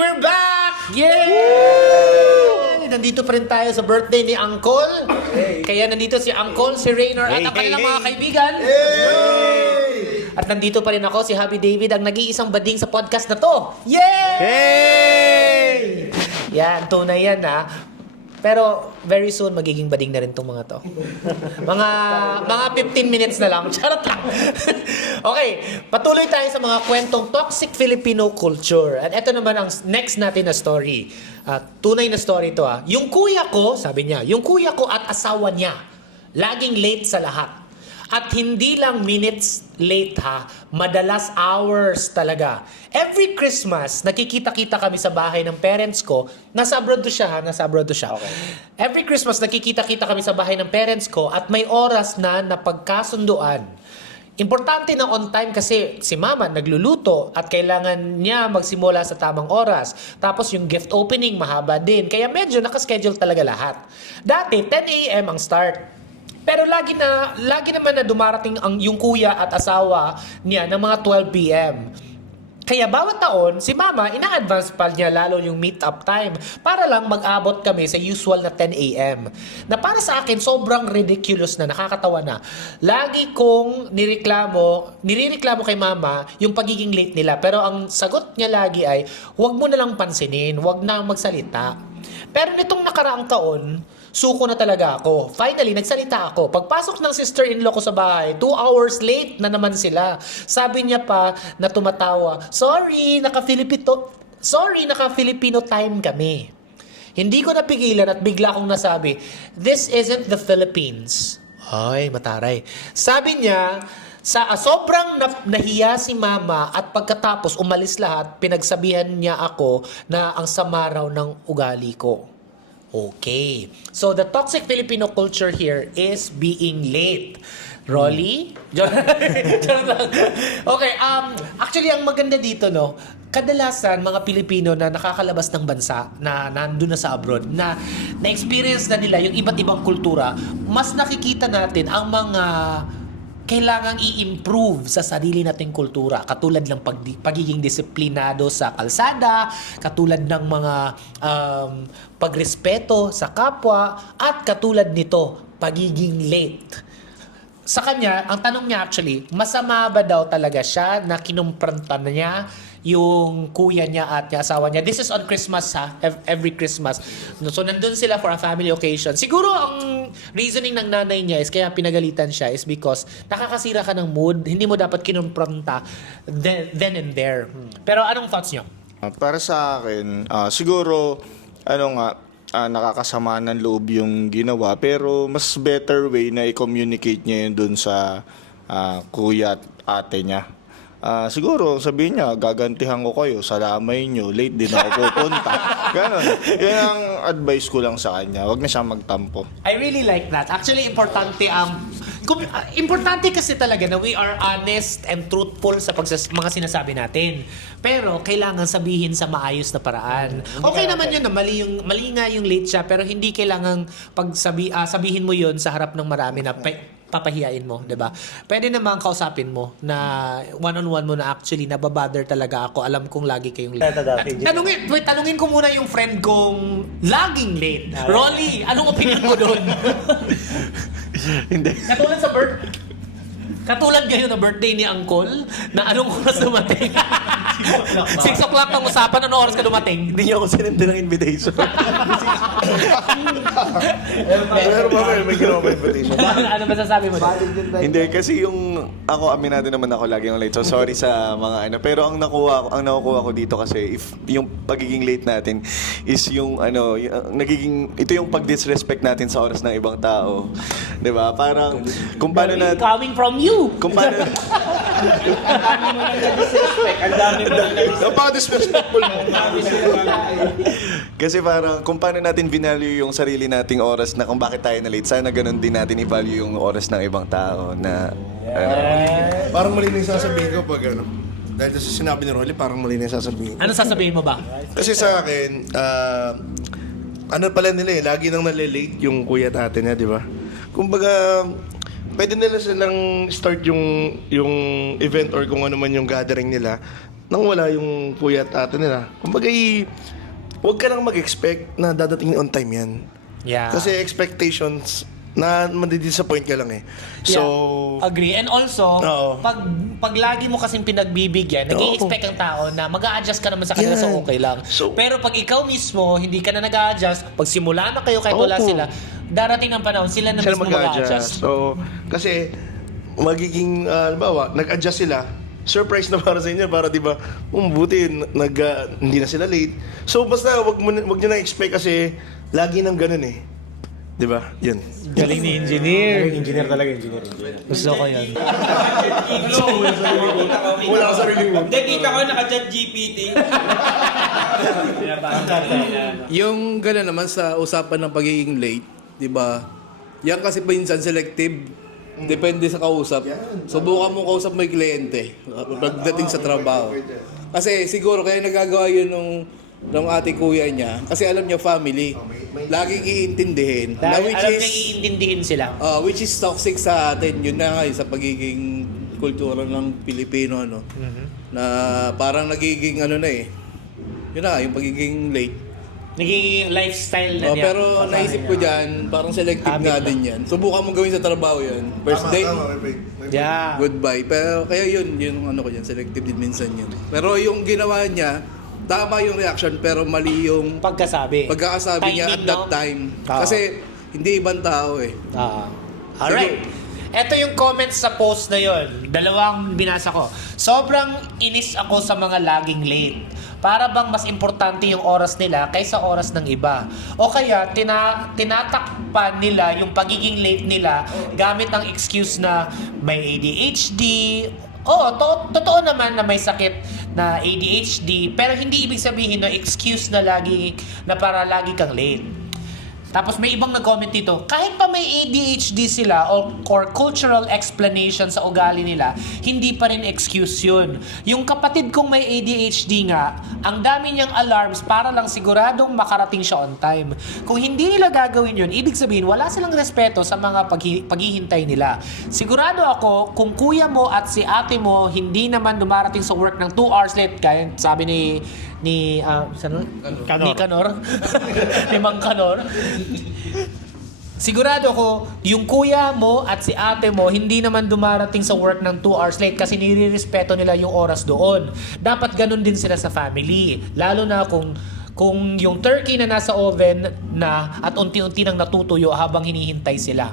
we're back! Yay! Nandito pa rin tayo sa birthday ni Uncle. Kaya nandito si Uncle, si Raynor, at ang kanilang mga kaibigan. At nandito pa rin ako, si Happy David, ang nag-iisang bading sa podcast na to. Yay! Yan, tunay yan ha. Pero very soon magiging bading na rin tong mga to. Mga 15 minutes na lang. Charot lang. Okay, patuloy tayo sa mga kwentong toxic Filipino culture. At ito naman ang next natin na story. Tunay na story to ha. Yung kuya ko, sabi niya, yung kuya ko at asawa niya, laging late sa lahat. At hindi lang minutes late ha, madalas hours talaga. Every Christmas, nakikita-kita kami sa bahay ng parents ko. Nasa abroad to siya ha, nasa abroad to siya. Okay. Every Christmas, nakikita-kita kami sa bahay ng parents ko at may oras na napagkasunduan. Importante na on time kasi si mama nagluluto at kailangan niya magsimula sa tamang oras. Tapos yung gift opening mahaba din. Kaya medyo nakaschedule talaga lahat. Dati, 10 a.m. ang start. Pero lagi naman na dumarating yung kuya at asawa niya ng mga 12 p.m. Kaya bawat taon, si mama, ina-advance pa niya lalo yung meet-up time para lang mag-abot kami sa usual na 10 a.m. Na para sa akin, sobrang ridiculous na, nakakatawa na. Lagi kong nirireklamo kay mama yung pagiging late nila. Pero ang sagot niya lagi ay, huwag mo na lang pansinin, huwag na magsalita. Pero nitong nakaraang taon, suko na talaga ako. Finally, nagsalita ako. Pagpasok ng sister-in-law ko sa bahay, 2 hours late na naman sila. Sabi niya pa na tumatawa, Sorry, naka-Filipino time kami. Hindi ko napigilan at bigla akong nasabi, This isn't the Philippines. Ay, mataray. Sabi niya, sobrang nahiya si mama at pagkatapos umalis lahat, pinagsabihan niya ako na ang sama raw ng ugali ko. Okay. So, the toxic Filipino culture here is being late. Rolly? Okay, actually, ang maganda dito, no, kadalasan, mga Pilipino na nakakalabas ng bansa, na nandun na sa abroad, na na-experience na nila yung iba't ibang kultura, mas nakikita natin ang mga kailangang i-improve sa sarili nating kultura. Katulad ng pagiging disiplinado sa kalsada, katulad ng mga pagrespeto sa kapwa, at katulad nito, pagiging late. Sa kanya, ang tanong niya actually, masama ba daw talaga siya na kinumpronta niya yung kuya niya at yung asawa niya? This is on Christmas ha, every Christmas. So nandun sila for a family occasion. Siguro ang reasoning ng nanay niya is kaya pinagalitan siya is because nakakasira ka ng mood, hindi mo dapat kinumpronta then and there. Pero anong thoughts niyo? Para sa akin, siguro, nakakasama ng loob yung ginawa, pero mas better way na i-communicate niya yun dun sa kuya at ate niya. Siguro, sabihin niya, gagantihan ko kayo, salamay nyo, late din ako pupunta. Ganon. Yan ang advice ko lang sa kanya. Huwag na siya magtampo. I really like that. Actually, importante kasi talaga na we are honest and truthful sa mga sinasabi natin. Pero kailangan sabihin sa maayos na paraan. Okay naman yun na mali nga yung late siya, pero hindi kailangan sabihin mo yun sa harap ng marami na papahiyain mo, 'di ba? Pwede naman kausapin mo na one-on-one mo na actually nababother talaga ako. Alam kong lagi kayong late. Tanungin ko muna yung friend kong laging late. Rolly, anong opinion mo doon? Hindi. Katulad ngayon na birthday ni Uncle, na anong oras dumating? 6 o'clock ang usapan, anong oras ka dumating? Hindi niya ako sinende ng invitation. Pero may ginawa pa invitation. Ano ba sasabi mo? Hindi, kasi ako, aminado naman ako lagi ng late. So, sorry sa mga Pero ang nakukuha ko dito kasi, if yung pagiging late natin is ito yung pag-disrespect natin sa oras ng ibang tao. Diba? Parang, kung paano natin... Coming from you! Kung paano... Ang dami mo lang napaka-disrespectful mo. Kasi parang, kung paano natin vinalue yung sarili nating oras na kung bakit tayo na late, sana ganun din natin i-value yung oras ng ibang tao na... Parang mali na yung sasabihin ko pag dahil sa sinabi ni Rolly, parang mali na yung sasabihin ko. Ano sasabihin mo ba? Kasi sa akin, pala nila lagi nang nalilate yung kuya at ate niya, di ba? Kumbaga, pwede nila silang start yung event or kung ano man yung gathering nila nang wala yung kuya at ate nila. Kumbaga, huwag ka nang mag-expect na dadating on time yan. Yeah. Kasi expectations na madidisappoint ka lang eh. So, Yeah. Agree. And also, Oo. pag lagi mo kasing pinagbibigyan, nag-i-expect ang tao na mag-a-adjust ka naman sa kanila, Yan. so okay lang. So- Pero pag ikaw mismo, hindi ka na nag-a-adjust, pag simula na kayo kahit wala Opo. sila, darating ng panahon, sila na sila mismo mag-adjust. mag-a-adjust. So, kasi magiging, halimbawa, nag-adjust sila, surprise na para sa inyo, para di ba, buti, hindi na sila late. So, basta wag nyo na expect kasi lagi nang ganun eh. Di ba? Yun. Galing ni engineer. Engineer talaga, engineer. Gusto ko yun. Wala ka sarili mo. Hindi, kita ko naka-chat GPT. Yung gano'n naman sa usapan ng pagiging late, di ba? Yan kasi minsan selective. Depende sa kausap. Subukan mo kausap mo yung kliyente pagdating sa trabaho. Kasi siguro kaya nagagawa yun nung ate kuya niya. Kasi alam niya family. Laging iintindihin. Dahil alam niya iintindihin sila. Which is toxic sa atin. Yun na nga yun, sa pagiging kultura ng Pilipino. No? Na parang nagiging ano na eh. Yun na, yung pagiging late. Naging lifestyle na niya. Pero naisip ko dyan, parang selective Habit nga lang. din yan. Subukan mo gawin sa trabaho yan. First day, Yeah. goodbye. Pero kaya yun ano ko dyan, selective din minsan yun. Pero yung ginawa niya, tama yung reaction pero mali yung Pagkasabi. pagkakasabi niya at Timing, that no? time. Oo. Kasi hindi ibang tao eh. Alright. Ito yung comments sa post na yon. Dalawang binasa ko. Sobrang inis ako sa mga laging late. Para bang mas importante yung oras nila kaysa oras ng iba. O kaya tinatakpan nila yung pagiging late nila gamit ang excuse na may ADHD. Oo, totoo naman na may sakit na ADHD, pero hindi ibig sabihin na excuse na para lagi kang late. Tapos may ibang nag-comment dito, kahit pa may ADHD sila or cultural explanation sa ugali nila, hindi pa rin excuse yun. Yung kapatid kong may ADHD nga, ang dami niyang alarms para lang siguradong makarating siya on time. Kung hindi nila gagawin yun, ibig sabihin wala silang respeto sa mga paghihintay nila. Sigurado ako, kung kuya mo at si ate mo hindi naman dumarating sa work ng 2 hours late, kaya sabi ni Kanor ni Mang Kanor, sigurado ko yung kuya mo at si ate mo hindi naman dumarating sa work ng 2 hours late kasi nirirespeto nila yung oras doon. Dapat ganun din sila sa family, lalo na kung yung turkey na nasa oven na at unti-unti nang natutuyo habang hinihintay sila.